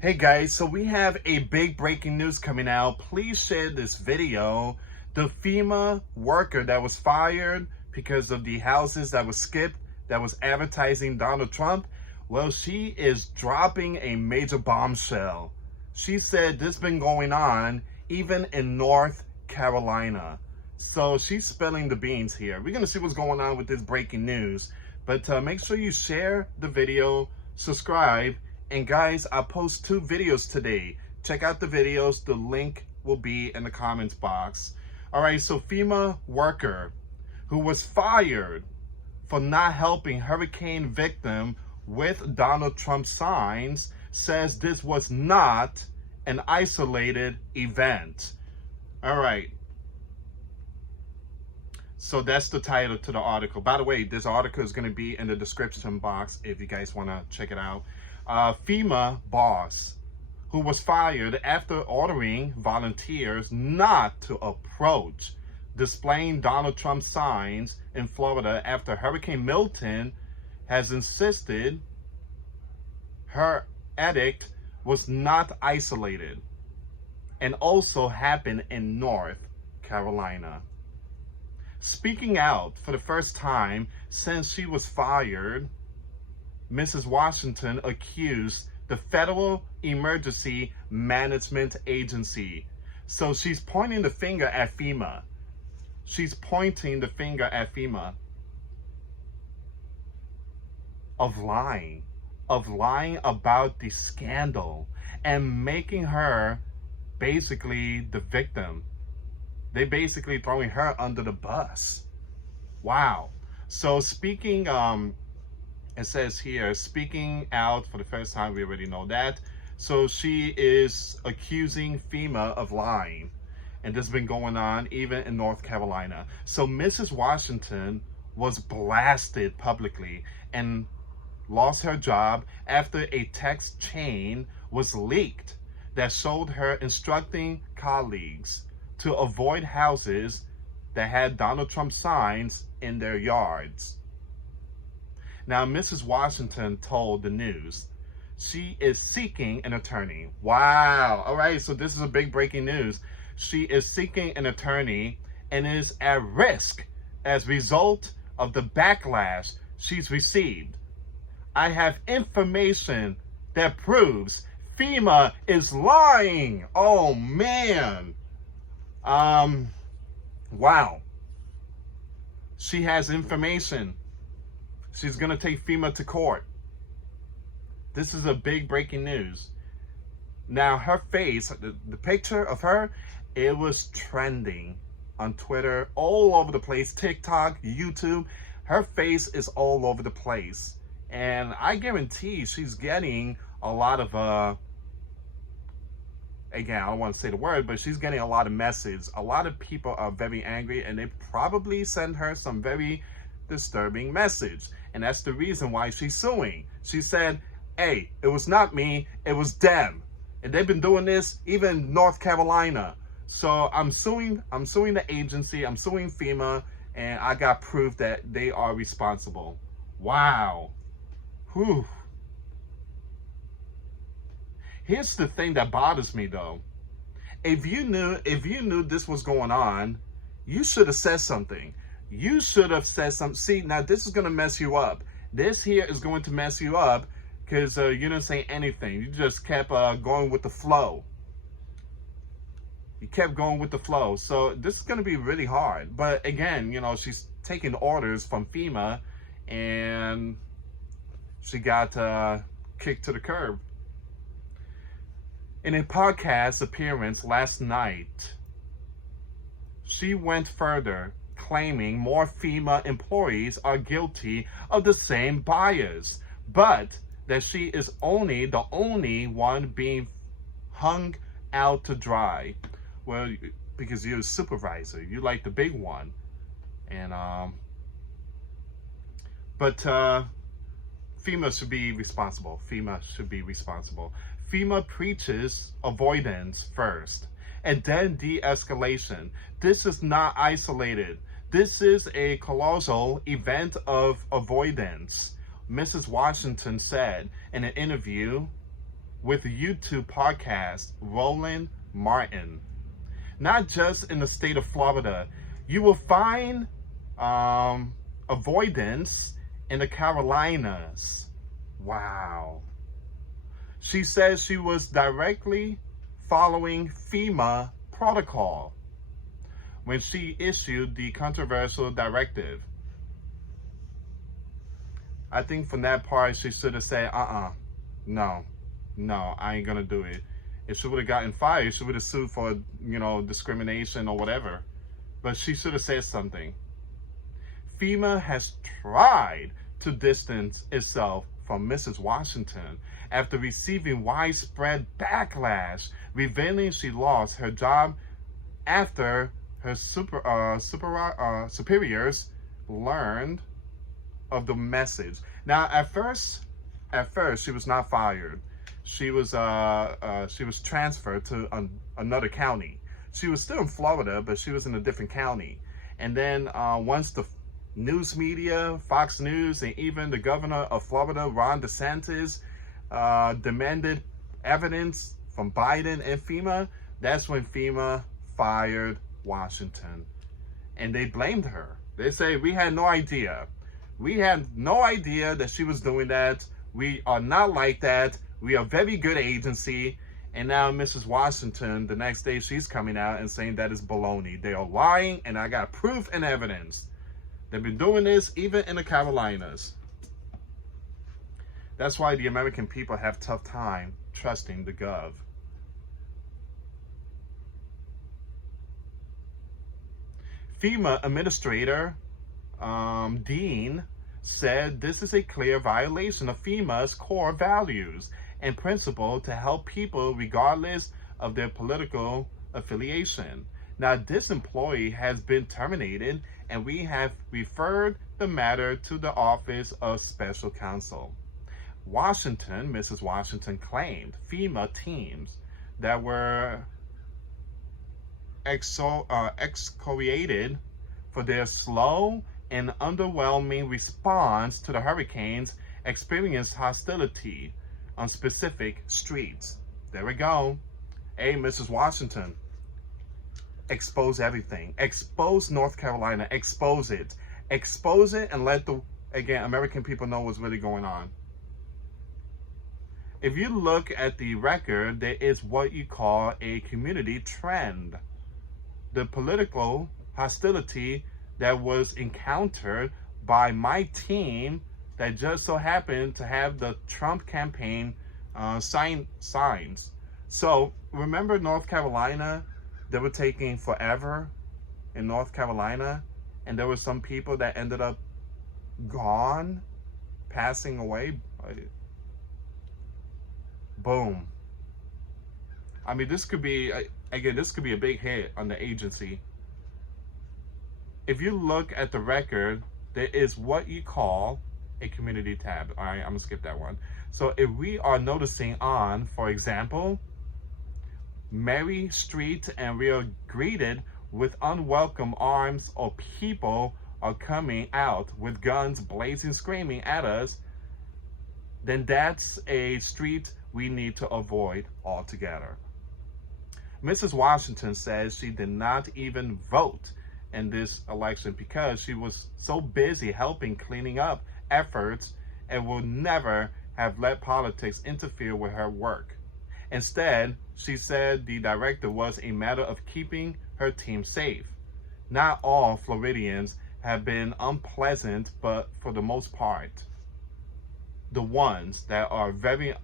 Hey guys, so we have a big breaking news coming out. Please share this video. The FEMA worker that was fired because of the houses that was skipped, that was advertising Donald Trump, well, she is dropping a major bombshell. She said this been going on even in North Carolina. So she's spilling the beans here. We're going to see what's going on with this breaking news. But make sure you share the video, subscribe, and guys, I post 2 videos today. Check out the videos. The link will be in the comments box. All right, so FEMA worker who was fired for not helping hurricane victim with Donald Trump signs says this was not an isolated event. All right. So that's the title to the article. By the way, this article is going to be in the description box if you guys want to check it out. FEMA boss who was fired after ordering volunteers not to approach displaying Donald Trump signs in Florida after Hurricane Milton has insisted her edict was not isolated and also happened in North Carolina. Speaking out for the first time since she was fired, Mrs. Washington accused the Federal Emergency Management Agency. So she's pointing the finger at FEMA. She's pointing the finger at FEMA of lying about the scandal and making her basically the victim. They basically throwing her under the bus. Wow. So speaking, it says here, speaking out for the first time, we already know that. So she is accusing FEMA of lying. And this has been going on even in North Carolina. So Mrs. Washington was blasted publicly and lost her job after a text chain was leaked that showed her instructing colleagues to avoid houses that had Donald Trump signs in their yards. Now, Mrs. Washington told the news she is seeking an attorney. Wow. All right, so this is a big breaking news. She is seeking an attorney and is at risk as a result of the backlash she's received. I have information that proves FEMA is lying. Oh, man. Wow. She has information. She's going to take FEMA to court. This is a big breaking news. Now, her face, the picture of her, it was trending on Twitter, all over the place, TikTok, YouTube. Her face is all over the place. And I guarantee she's getting a lot of, again, I don't want to say the word, but she's getting a lot of messages. A lot of people are very angry, and they probably send her some very disturbing message. And that's the reason why she's suing. She said, hey, it was not me, it was them. And they've been doing this even in North Carolina. So I'm suing the agency, I'm suing FEMA, and I got proof that they are responsible. Wow. Whew. Here's the thing that bothers me though. If you knew this was going on, you should have said something. You should have said something. See, now this is going to mess you up. This here is going to mess you up because you didn't say anything. You just kept going with the flow. You kept going with the flow. So this is going to be really hard. But again, you know, she's taking orders from FEMA and she got kicked to the curb. In a podcast appearance last night, she went further, claiming more FEMA employees are guilty of the same bias, but that she is the only one being hung out to dry. Well, because you're a supervisor, you like the big one. And but FEMA should be responsible. FEMA should be responsible. FEMA preaches avoidance first and then de-escalation. This is not isolated. This is a colossal event of avoidance. Mrs. Washington said in an interview with YouTube podcast Roland Martin. Not just in the state of Florida, you will find avoidance in the Carolinas. Wow. She says she was directly following FEMA protocol when she issued the controversial directive. I think from that part, she should have said, no, I ain't gonna do it. If she would have gotten fired, she would have sued for, discrimination or whatever. But she should have said something. FEMA has tried to distance itself from Mrs. Washington after receiving widespread backlash, revealing she lost her job after her superiors learned of the message. Now, at first, she was not fired. She was transferred to another county. She was still in Florida, but she was in a different county. And then once the news media, Fox News, and even the governor of Florida, Ron DeSantis, demanded evidence from Biden and FEMA, that's when FEMA fired Washington. And they blamed her. They say, we had no idea. We had no idea that she was doing that. We are not like that. We are a very good agency. And now Mrs. Washington, the next day, she's coming out and saying that is baloney. They are lying, and I got proof and evidence. They've been doing this even in the Carolinas. That's why the American people have tough time trusting the gov. FEMA Administrator Dean said this is a clear violation of FEMA's core values and principle to help people regardless of their political affiliation. Now, this employee has been terminated, and we have referred the matter to the Office of Special Counsel. Mrs. Washington claimed FEMA teams that were excoriated for their slow and underwhelming response to the hurricanes experienced hostility on specific streets. There we go. Hey, Mrs. Washington, expose everything. Expose North Carolina. Expose it. Expose it and let the, American people know what's really going on. If you look at the record, there is what you call a community trend. The political hostility that was encountered by my team that just so happened to have the Trump campaign signs. So remember North Carolina, they were taking forever in North Carolina, and there were some people that ended up gone, passing away. Boom. I mean, this could be, this could be a big hit on the agency. If you look at the record, there is what you call a community tab. All right, I'm gonna skip that one. So if we are noticing on, for example, Mary Street, and we are greeted with unwelcome arms, or people are coming out with guns blazing, screaming at us, then that's a street we need to avoid altogether. Mrs. Washington says she did not even vote in this election because she was so busy helping cleaning up efforts and will never have let politics interfere with her work. Instead, she said the directive was a matter of keeping her team safe. Not all Floridians have been unpleasant, but for the most part, the ones that are very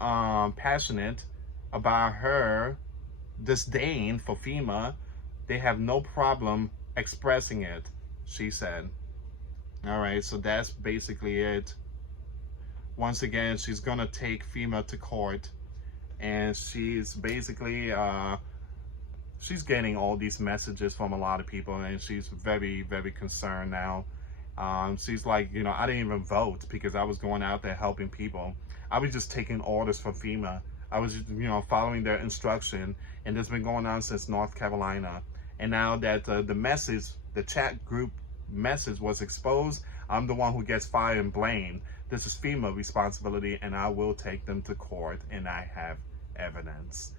passionate about her disdain for FEMA, they have no problem expressing it, she said. All right, so that's basically it. Once again, she's gonna take FEMA to court, and she's basically she's getting all these messages from a lot of people, and she's very, very concerned now. She's like, I didn't even vote because I was going out there helping people. I was just taking orders from FEMA. I was, following their instruction, and this has been going on since North Carolina. And now that the chat group message was exposed, I'm the one who gets fired and blamed. This is FEMA responsibility, and I will take them to court, and I have evidence.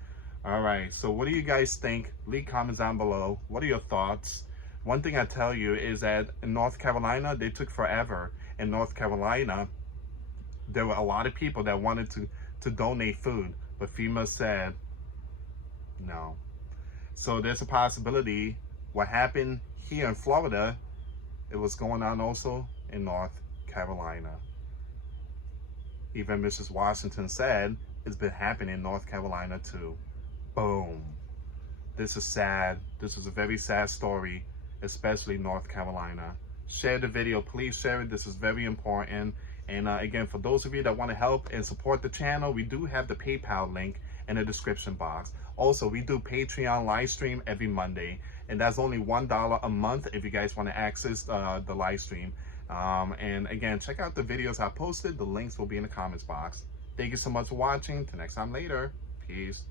All right, so what do you guys think? Leave comments down below. What are your thoughts? One thing I tell you is that in North Carolina, they took forever. In North Carolina, there were a lot of people that wanted to donate food, but FEMA said no. So there's a possibility what happened here in Florida, it was going on also in North Carolina. Even Mrs. Washington said it's been happening in North Carolina too. Boom. This is sad. This is a very sad story, especially North Carolina. Share the video, please share it. This is very important. And again, for those of you that want to help and support the channel, we do have the PayPal link in the description box. Also, we do Patreon live stream every Monday, and that's only $1 a month if you guys want to access the live stream. And again, check out the videos I posted. The links will be in the comments box. Thank you so much for watching. Till next time later. Peace.